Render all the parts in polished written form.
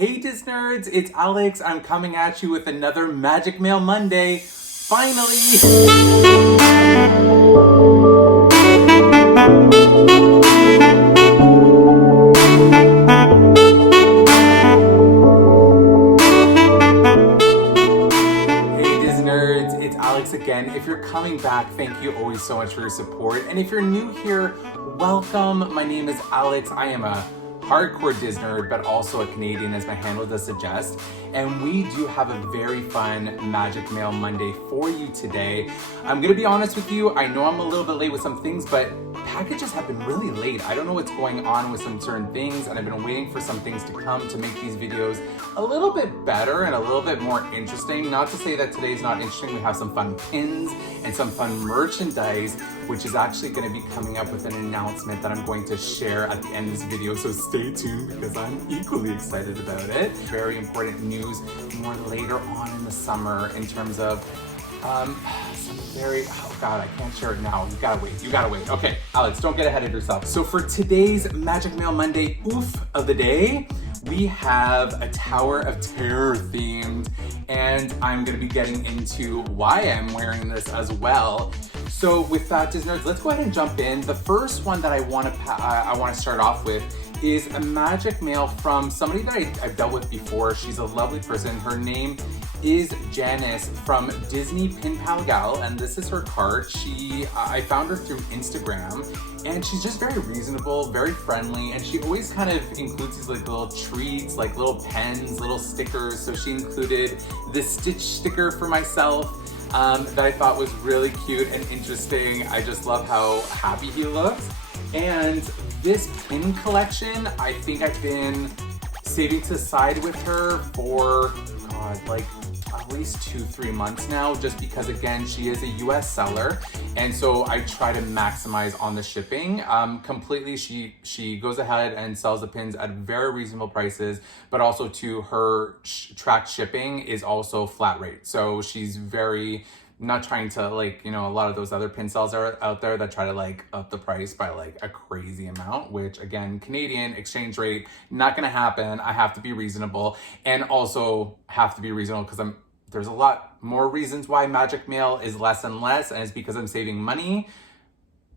Hey Disnerds, it's Alex. I'm coming at you with another Magic Mail Monday. Finally! It's Alex again. If you're coming back, thank you always so much for your support. And if you're new here, welcome. My name is Alex. I am a hardcore Disnerd, but also a Canadian, as my handle does suggest. And we do have a very fun Magic Mail Monday for you today. I'm gonna be honest with you, I know I'm a little bit late with some things, but packages have been really late. I don't know what's going on with some certain things, and I've been waiting for some things to come to make these videos a little bit better and a little bit more interesting. Not to say that today's not interesting. We have some fun pins and some fun merchandise, which is actually going to be coming up with an announcement that I'm going to share at the end of this video. So stay tuned because I'm equally excited about it. Very important news more later on in the summer in terms of some very, oh God, I can't share it now. You gotta wait. Okay, Alex, don't get ahead of yourself. So for today's Magic Mail Monday oof of the day, we have a Tower of Terror themed, and I'm gonna be getting into why I'm wearing this as well. So with that, Disnerds, let's go ahead and jump in. The first one that I wanna start off with is a magic mail from somebody that I've dealt with before. She's a lovely person. Her name is Janice from Disney Pin Pal Gal, and this is her card. I found her through Instagram, and she's just very reasonable, very friendly, and she always kind of includes these like little treats, like little pens, little stickers. So she included this Stitch sticker for myself that I thought was really cute and interesting. I just love how happy he looks. And this pin collection, I think I've been saving to the side with her for, God, like at least 2-3 months now, just because again, she is a US seller. And so I try to maximize on the shipping. Completely, she goes ahead and sells the pins at very reasonable prices, but also to her tracked shipping is also flat rate. So she's very, not trying to like, you know, a lot of those other pin sales are out there that try to like up the price by like a crazy amount, which again, Canadian exchange rate, not gonna happen. I have to be reasonable, and also have to be reasonable because there's a lot more reasons why Magic Mail is less and less, and it's because I'm saving money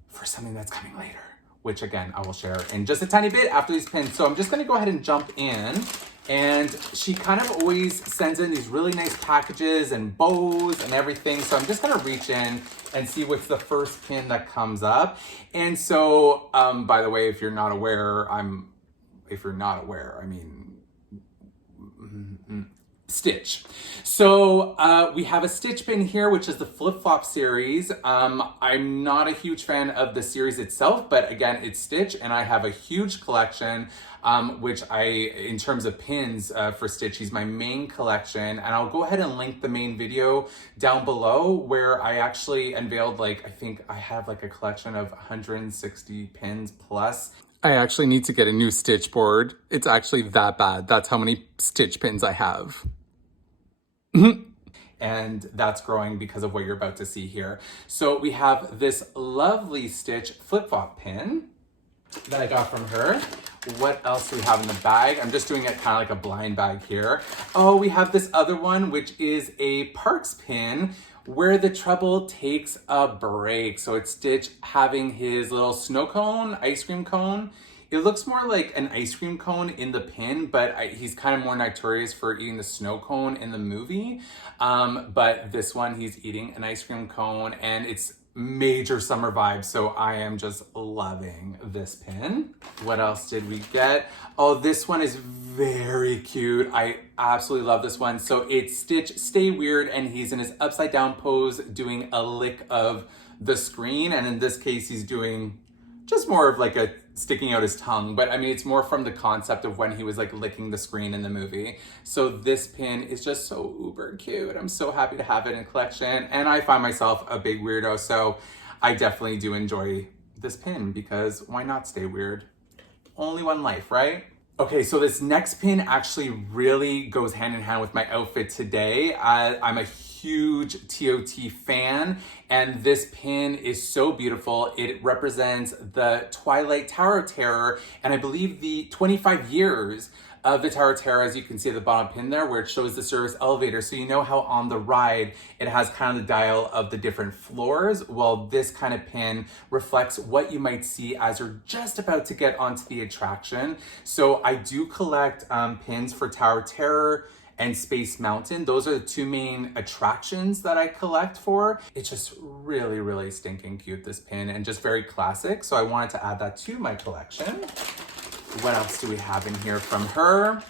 for something that's coming later, which again, I will share in just a tiny bit after these pins. So I'm just gonna go ahead and jump in. And she kind of always sends in these really nice packages and bows and everything. So I'm just gonna reach in and see what's the first pin that comes up. And so, by the way, if you're not aware, I mean, Stitch. So we have a Stitch pin here, which is the flip-flop series. I'm not a huge fan of the series itself, but again, it's Stitch, and I have a huge collection, which in terms of pins for Stitch, he's my main collection. And I'll go ahead and link the main video down below where I actually unveiled, like, I think I have like a collection of 160 pins plus. I actually need to get a new Stitch board. It's actually that bad. That's how many Stitch pins I have. And that's growing because of what you're about to see here. So we have this lovely Stitch flip-flop pin that I got from her. What else do we have in the bag? I'm just doing it kind of like a blind bag here. Oh, we have this other one, which is a Parks pin where the trouble takes a break. So it's Stitch having his little snow cone, ice cream cone. It looks more like an ice cream cone in the pin, but he's kind of more notorious for eating the snow cone in the movie. But this one, he's eating an ice cream cone, and it's major summer vibes. So I am just loving this pin. What else did we get? Oh, this one is very cute. I absolutely love this one. So it's Stitch Stay Weird, and he's in his upside down pose doing a lick of the screen. And in this case, he's doing just more of like a sticking out his tongue, but I mean, it's more from the concept of when he was like licking the screen in the movie. So this pin is just so uber cute. I'm so happy to have it in collection, and I find myself a big weirdo, so I definitely do enjoy this pin because why not stay weird? Only one life, right? Okay, so this next pin actually really goes hand in hand with my outfit today. I'm a huge TOT fan, and this pin is so beautiful. It represents the Twilight Tower of Terror, and I believe the 25 years of the Tower of Terror, as you can see at the bottom pin there, where it shows the service elevator. So you know how on the ride, it has kind of the dial of the different floors. Well, this kind of pin reflects what you might see as you're just about to get onto the attraction. So I do collect pins for Tower of Terror and Space Mountain. Those are the two main attractions that I collect for. It's just really, really stinking cute, this pin, and just very classic. So I wanted to add that to my collection. What else do we have in here from her?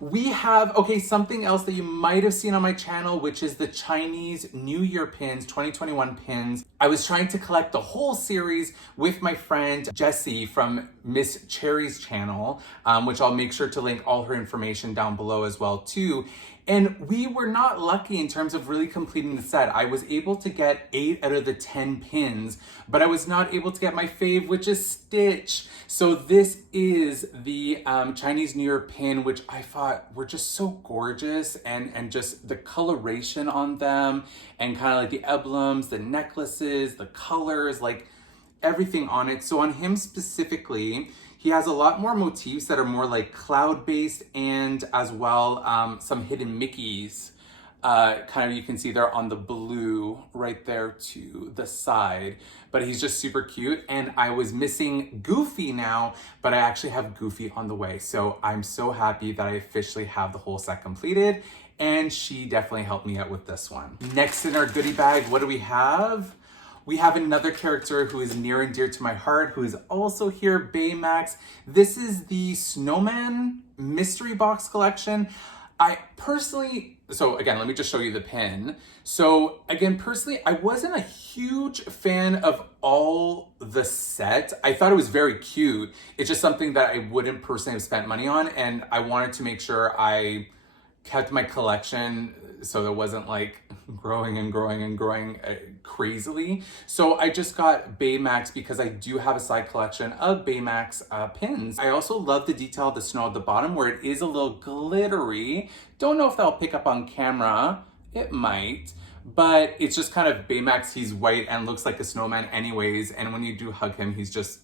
We have, okay, something else that you might have seen on my channel, which is the Chinese New Year pins, 2021 pins. I was trying to collect the whole series with my friend Jessie from Miss Cherry's channel, which I'll make sure to link all her information down below as well too. And we were not lucky in terms of really completing the set. I was able to get 8 out of the 10 pins, but I was not able to get my fave, which is Stitch. So this is the Chinese New Year pin, which I thought were just so gorgeous, and just the coloration on them, and kind of like the emblems, the necklaces, the colors, like everything on it. So on him specifically, he has a lot more motifs that are more like cloud-based, and as well some hidden Mickeys. Kind of, you can see there on the blue right there to the side, but he's just super cute. And I was missing Goofy now, but I actually have Goofy on the way. So I'm so happy that I officially have the whole set completed, and she definitely helped me out with this one. Next in our goodie bag, what do we have? We have another character who is near and dear to my heart, who is also here, Baymax. This is the Snowman Mystery Box Collection. I personally, so again, let me just show you the pin. So again, personally, I wasn't a huge fan of all the set. I thought it was very cute. It's just something that I wouldn't personally have spent money on, and I wanted to make sure I kept my collection so it wasn't like growing and growing and growing crazily. So I just got Baymax because I do have a side collection of Baymax pins. I also love the detail of the snow at the bottom where it is a little glittery. Don't know if that'll pick up on camera. It might, but it's just kind of Baymax. He's white and looks like a snowman anyways. And when you do hug him, he's just,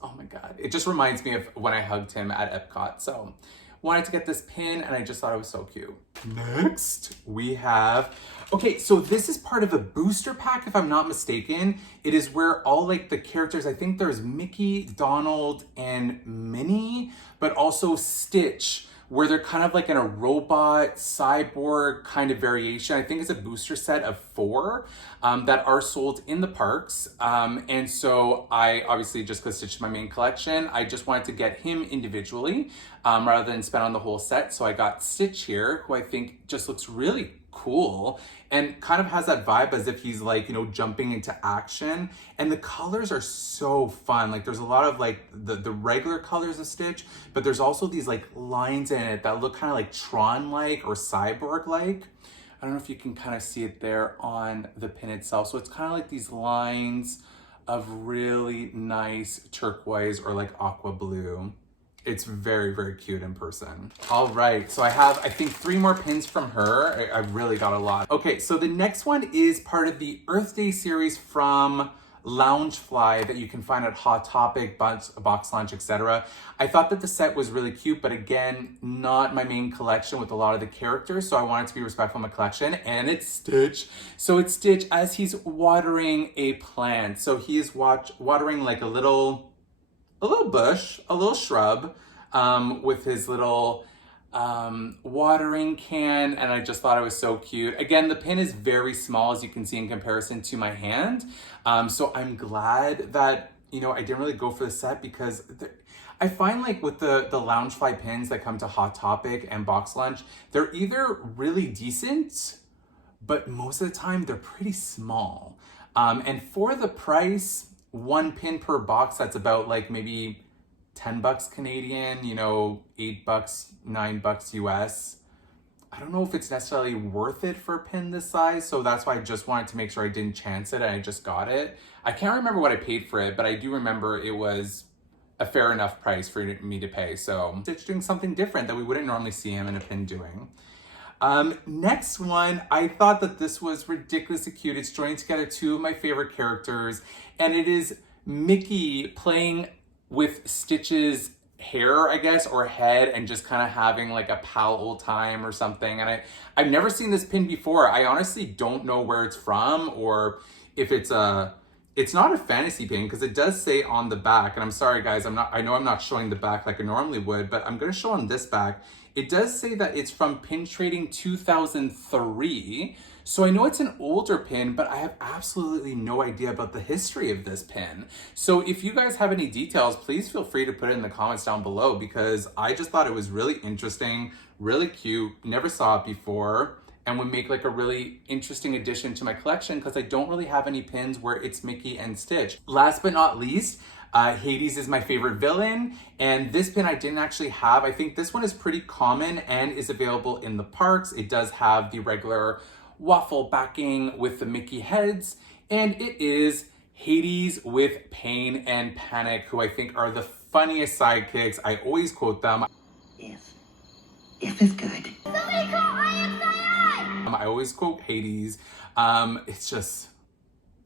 oh my God. It just reminds me of when I hugged him at Epcot. So wanted to get this pin, and I just thought it was so cute. Next, we have, okay, so this is part of a booster pack, if I'm not mistaken. It is where all like the characters, I think there's Mickey, Donald, and Minnie, but also Stitch, where they're kind of like in a robot, cyborg kind of variation. I think it's a booster set of 4 that are sold in the parks. And so I obviously, just because Stitch is my main collection, I just wanted to get him individually rather than spend on the whole set. So I got Stitch here, who I think just looks really cool and kind of has that vibe as if he's like, you know, jumping into action. And the colors are so fun. Like there's a lot of like the regular colors of Stitch, but there's also these like lines in it that look kind of like Tron-like or Cyborg-like. I don't know if you can kind of see it there on the pin itself. So it's kind of like these lines of really nice turquoise or like aqua blue. It's very, very cute in person. All right, so I have, I think, 3 more pins from her. I really got a lot. Okay, so the next one is part of the Earth Day series from Loungefly that you can find at Hot Topic, Box Lunch, etc. I thought that the set was really cute, but again, not my main collection with a lot of the characters, so I wanted to be respectful of my collection, and it's Stitch. So it's Stitch as he's watering a plant. So he is watering like a little bush, a little shrub, with his little watering can, and I just thought it was so cute. Again, the pin is very small, as you can see in comparison to my hand. So I'm glad that, you know, I didn't really go for the set, because I find like with the Loungefly pins that come to Hot Topic and Box Lunch, they're either really decent, but most of the time they're pretty small. And for the price, 1 pin per box, that's about like maybe 10 bucks Canadian, you know, 8 bucks, 9 bucks US. I don't know if it's necessarily worth it for a pin this size, so that's why I just wanted to make sure I didn't chance it and I just got it. I can't remember what I paid for it, but I do remember it was a fair enough price for me to pay. So Stitch doing something different that we wouldn't normally see him in a pin doing. Next one, I thought that this was ridiculously cute. It's joining together 2 of my favorite characters, and it is Mickey playing with Stitch's hair, I guess, or head, and just kind of having like a pal old time or something. And I've never seen this pin before. I honestly don't know where it's from, or if it's not a fantasy pin, because it does say on the back, and I'm sorry guys, I know I'm not showing the back like I normally would, but I'm going to show on this back. It does say that it's from Pin Trading 2003. So I know it's an older pin, but I have absolutely no idea about the history of this pin. So if you guys have any details, please feel free to put it in the comments down below, because I just thought it was really interesting, really cute, never saw it before, and would make like a really interesting addition to my collection, because I don't really have any pins where it's Mickey and Stitch. Last but not least, Hades is my favorite villain, and this pin I didn't actually have. I think this one is pretty common and is available in the parks. It does have the regular waffle backing with the Mickey heads, and it is Hades with Pain and Panic, who I think are the funniest sidekicks. I always quote them. If is good. Somebody call IXII! I always quote Hades. It's just,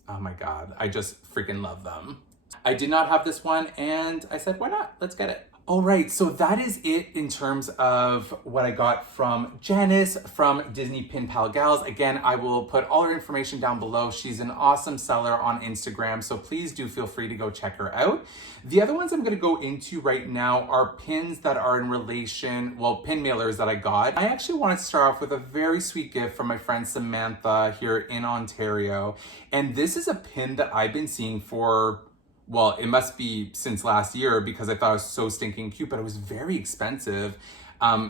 oh my God, I just freaking love them. I did not have this one, and I said, why not? Let's get it. All right, so that is it in terms of what I got from Janice from Disney Pin Pal Gals. Again, I will put all her information down below. She's an awesome seller on Instagram, so please do feel free to go check her out. The other ones I'm gonna go into right now are pins that are in relation, well, pin mailers that I got. I actually want to start off with a very sweet gift from my friend Samantha here in Ontario. And this is a pin that I've been seeing for, well, it must be since last year, because I thought it was so stinking cute, but it was very expensive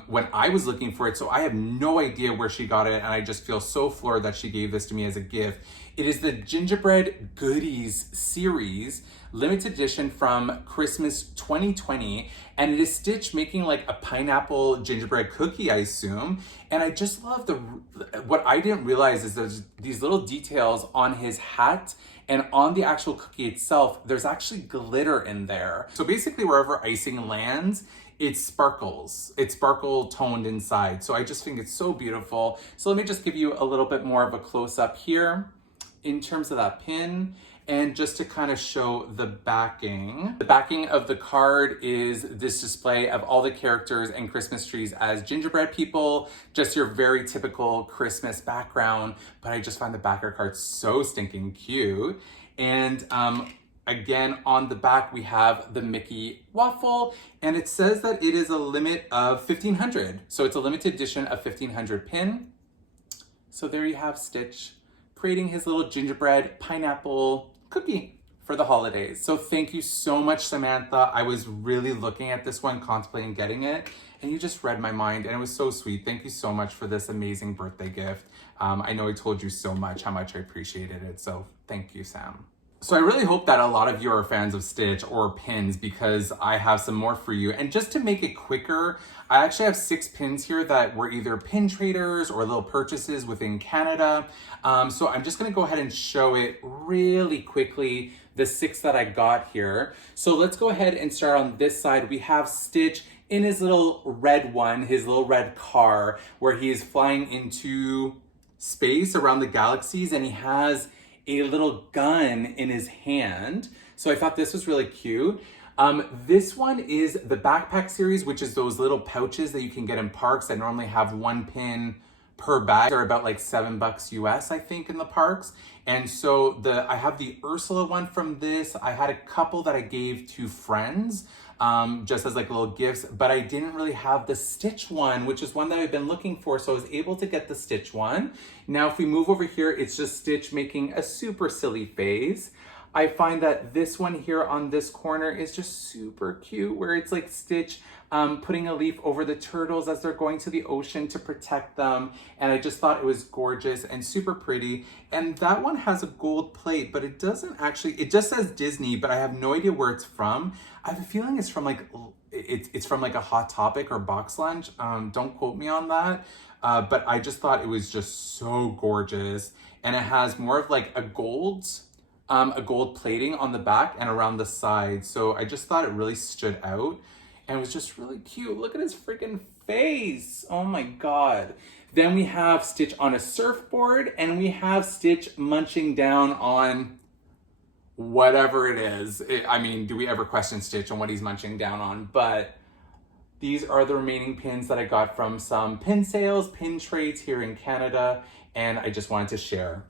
when I was looking for it. So I have no idea where she got it, and I just feel so floored that she gave this to me as a gift. It is the Gingerbread Goodies series, limited edition from Christmas 2020, and it is Stitch making like a pineapple gingerbread cookie, I assume. And I just love what I didn't realize is there's these little details on his hat, and on the actual cookie itself, there's actually glitter in there. So basically wherever icing lands, it sparkles. It's sparkle toned inside. So I just think it's so beautiful. So let me just give you a little bit more of a close up here in terms of that pin. And just to kind of show the backing. The backing of the card is this display of all the characters and Christmas trees as gingerbread people, just your very typical Christmas background, but I just find the backer card so stinking cute. And again, on the back, we have the Mickey waffle, and it says that it is a limit of 1,500. So it's a limited edition of 1,500 pin. So there you have Stitch creating his little gingerbread pineapple cookie for the holidays. So thank you so much, Samantha. I was really looking at this one, contemplating getting it, and you just read my mind, and it was so sweet. Thank you so much for this amazing birthday gift. I know I told you so much how much I appreciated it, so thank you, Sam. So I really hope that a lot of you are fans of Stitch or pins, because I have some more for you. And just to make it quicker, I actually have 6 pins here that were either pin traders or little purchases within Canada. So I'm just gonna go ahead and show it really quickly, the 6 that I got here. So let's go ahead and start on this side. We have Stitch in his little red one, his little red car, where he is flying into space around the galaxies, and he has a little gun in his hand. So I thought this was really cute. This one is the backpack series, which is those little pouches that you can get in parks that normally have 1 pin per bag. They're about like $7 US, I think, in the parks. And so I have the Ursula one from this. I had a couple that I gave to friends just as like little gifts, but I didn't really have the Stitch one, which is one that I've been looking for. So I was able to get the Stitch one. Now, if we move over here, it's just Stitch making a super silly face. I find that this one here on this corner is just super cute, where it's like Stitch putting a leaf over the turtles as they're going to the ocean to protect them. And I just thought it was gorgeous and super pretty. And that one has a gold plate, but it doesn't actually, it just says Disney, but I have no idea where it's from. I have a feeling it's from like, it's from like a Hot Topic or Box Lunch. Don't quote me on that. But I just thought it was just so gorgeous. And it has more of like a gold plating on the back and around the side. So I just thought it really stood out. And it was just really cute. Look at his freaking face. Oh my God. Then we have Stitch on a surfboard, and we have Stitch munching down on whatever it is. I mean, do we ever question Stitch on what he's munching down on? But these are the remaining pins that I got from some pin sales, pin trades here in Canada, and I just wanted to share.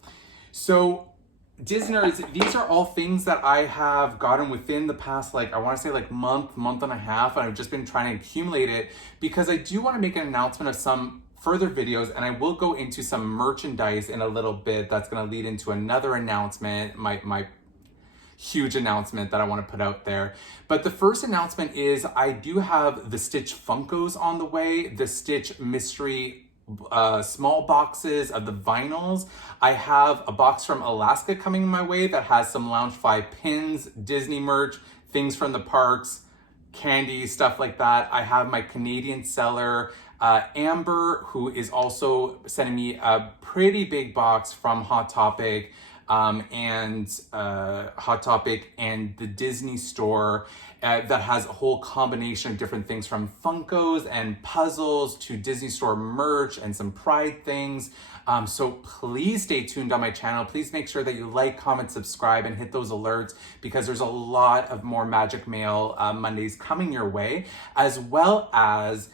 So Disnerds, these are all things that I have gotten within the past, like, I want to say like month and a half, and I've just been trying to accumulate it because I do want to make an announcement of some further videos, and I will go into some merchandise in a little bit. That's going to lead into another announcement, my huge announcement that I want to put out there. But the first announcement is I do have the Stitch Funkos on the way, the Stitch Mystery small boxes of the vinyls. I have a box from Alaska coming my way that has some Loungefly pins, Disney merch, things from the parks, candy, stuff like that. I have my Canadian seller, Amber, who is also sending me a pretty big box from Hot Topic, and the Disney store that has a whole combination of different things from Funkos and puzzles to Disney store merch and some Pride things. So please stay tuned on my channel. Please make sure that you like, comment, subscribe, and hit those alerts because there's a lot of more Magic Mail Mondays coming your way, as well as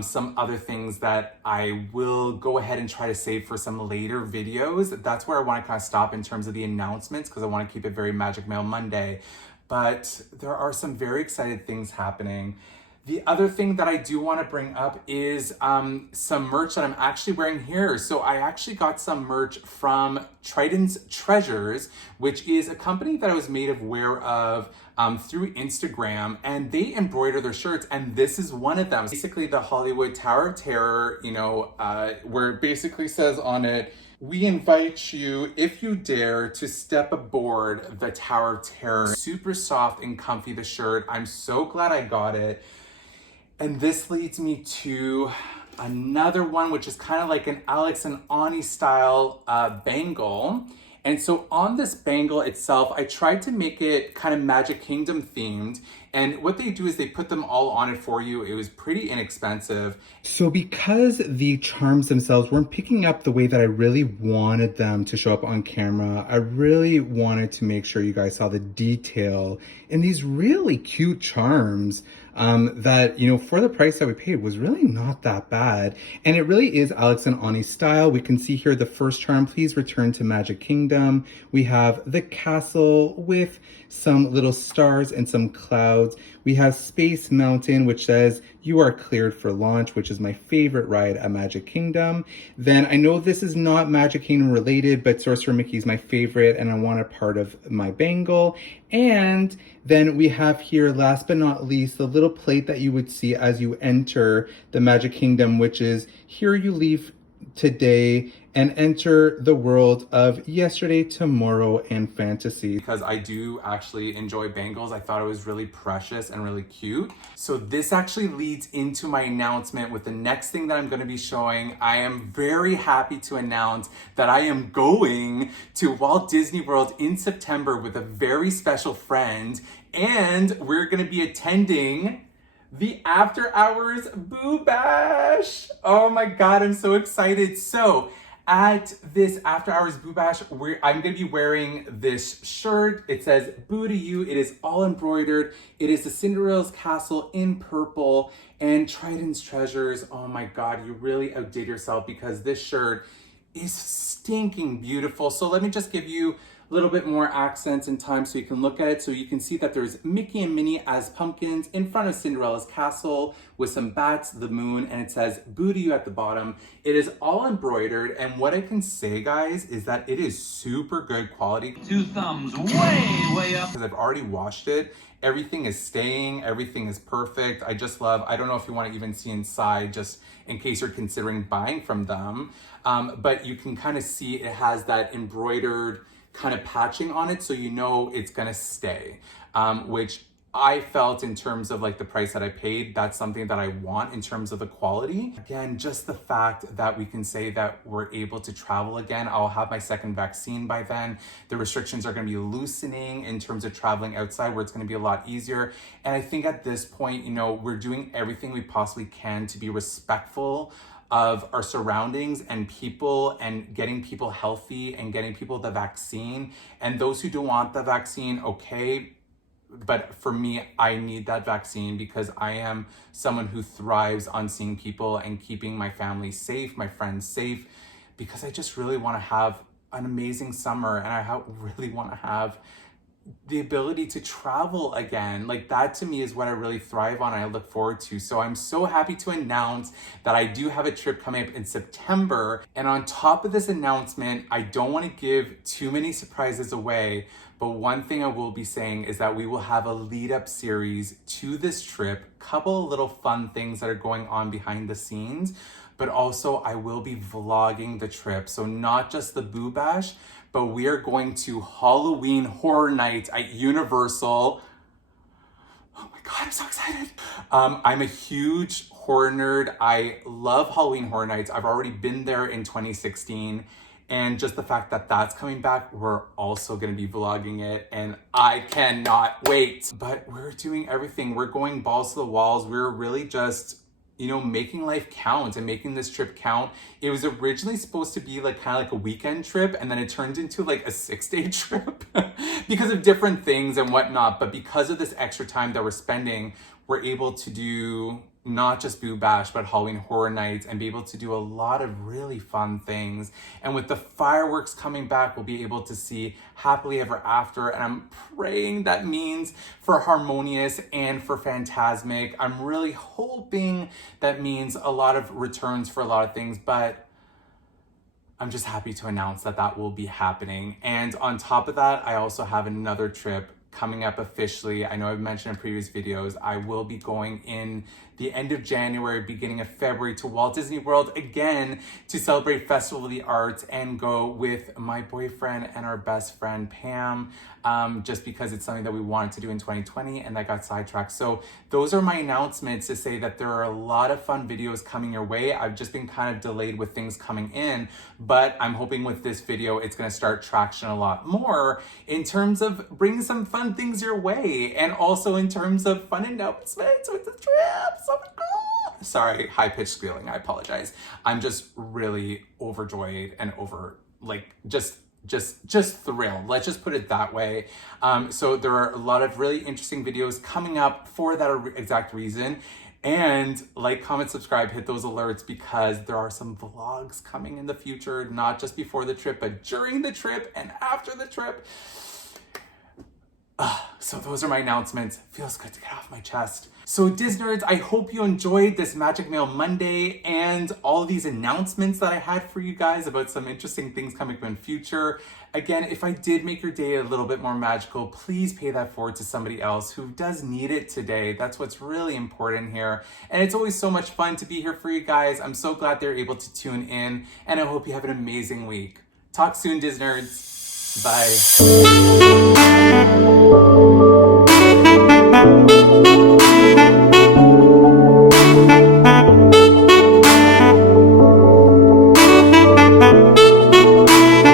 some other things that I will go ahead and try to save for some later videos. That's where I want to kind of stop in terms of the announcements because I want to keep it very Magic Mail Monday. But there are some very excited things happening. The other thing that I do want to bring up is some merch that I'm actually wearing here. So I actually got some merch from Triton's Treasures, which is a company that I was made aware of through Instagram, and they embroider their shirts, and this is one of them. Basically the Hollywood Tower of Terror, you know, where it basically says on it, "We invite you, if you dare, to step aboard the Tower of Terror." Super soft and comfy, the shirt. I'm so glad I got it. And this leads me to another one, which is kind of like an Alex and Ani style bangle. And so on this bangle itself, I tried to make it kind of Magic Kingdom themed. And what they do is they put them all on it for you. It was pretty inexpensive. So because the charms themselves weren't picking up the way that I really wanted them to show up on camera, I really wanted to make sure you guys saw the detail in these really cute charms that, you know, for the price that we paid was really not that bad. And it really is Alex and Ani style. We can see here the first charm, "Please return to Magic Kingdom." We have the castle with some little stars and some clouds. We have Space Mountain, which says, "You are cleared for launch," which is my favorite ride at Magic Kingdom. Then I know this is not Magic Kingdom related, but Sorcerer Mickey is my favorite and I want a part of my bangle. And then we have here, last but not least, the little plate that you would see as you enter the Magic Kingdom, which is, "Here you leave today and enter the world of yesterday, tomorrow, and fantasy." Because I do actually enjoy bangles. I thought it was really precious and really cute. So this actually leads into my announcement with the next thing that I'm going to be showing. I am very happy to announce that I am going to Walt Disney World in September with a very special friend, and we're going to be attending the After Hours Boo Bash. Oh my God, I'm so excited. So at this After Hours Boo Bash, I'm gonna be wearing this shirt. It says "Boo to You." It is all embroidered. It is the Cinderella's castle in purple and Triton's Treasures. Oh my God, you really outdid yourself because this shirt is stinking beautiful. So let me just give you a little bit more accents and time so you can look at it. So you can see that there's Mickey and Minnie as pumpkins in front of Cinderella's castle with some bats, the moon, and it says "Boo to You" at the bottom. It is all embroidered, and what I can say, guys, is that it is super good quality. 2 thumbs way up. Because I've already washed it. Everything is staying, everything is perfect. I just love, I don't know if you want to even see inside just in case you're considering buying from them. But you can kind of see it has that embroidered kind of patching on it, so you know it's gonna stay, which I felt in terms of like the price that I paid, that's something that I want in terms of the quality. Again, just the fact that we can say that we're able to travel again. I'll have my second vaccine by then. The restrictions are going to be loosening in terms of traveling outside, where it's going to be a lot easier. And I think at this point, you know, we're doing everything we possibly can to be respectful of our surroundings and people, and getting people healthy and getting people the vaccine. And those who don't want the vaccine, okay. But for me, I need that vaccine because I am someone who thrives on seeing people and keeping my family safe, my friends safe, because I just really want to have an amazing summer, and I really want to have the ability to travel again. Like, that to me is what I really thrive on and I look forward to. So I'm so happy to announce that I do have a trip coming up in September. And on top of this announcement, I don't want to give too many surprises away, but one thing I will be saying is that we will have a lead up series to this trip, couple of little fun things that are going on behind the scenes, but also I will be vlogging the trip. So not just the Boo Bash, but we are going to Halloween Horror Nights at Universal. Oh my God, I'm so excited. I'm a huge horror nerd. I love Halloween Horror Nights. I've already been there in 2016. And just the fact that that's coming back, we're also gonna be vlogging it, and I cannot wait. But we're doing everything. We're going balls to the walls. We're really just, you know, making life count and making this trip count. It was originally supposed to be like kind of like a weekend trip, and then it turned into like a 6-day trip because of different things and whatnot. But because of this extra time that we're spending, we're able to do not just Boo Bash, but Halloween Horror Nights, and be able to do a lot of really fun things. And with the fireworks coming back, we'll be able to see Happily Ever After. And I'm praying that means for Harmonious and for Phantasmic. I'm really hoping that means a lot of returns for a lot of things, but I'm just happy to announce that that will be happening. And on top of that, I also have another trip coming up officially. I know I've mentioned in previous videos, I will be going in the end of January, beginning of February, to Walt Disney World again to celebrate Festival of the Arts and go with my boyfriend and our best friend Pam, just because it's something that we wanted to do in 2020 and that got sidetracked. So those are my announcements to say that there are a lot of fun videos coming your way. I've just been kind of delayed with things coming in, but I'm hoping with this video, it's gonna start traction a lot more in terms of bringing some fun things your way, and also in terms of fun announcements with the trips. Oh my God. Sorry, high-pitched squealing, I apologize. I'm just really overjoyed and just thrilled. Let's just put it that way. So there are a lot of really interesting videos coming up for that exact reason. And like, comment, subscribe, hit those alerts, because there are some vlogs coming in the future, not just before the trip, but during the trip and after the trip. So those are my announcements. Feels good to get off my chest. So Disnerds, I hope you enjoyed this Magic Mail Monday and all these announcements that I had for you guys about some interesting things coming up in future. Again, if I did make your day a little bit more magical, please pay that forward to somebody else who does need it today. That's what's really important here. And it's always so much fun to be here for you guys. I'm so glad they're able to tune in, and I hope you have an amazing week. Talk soon, Disnerds. Bye.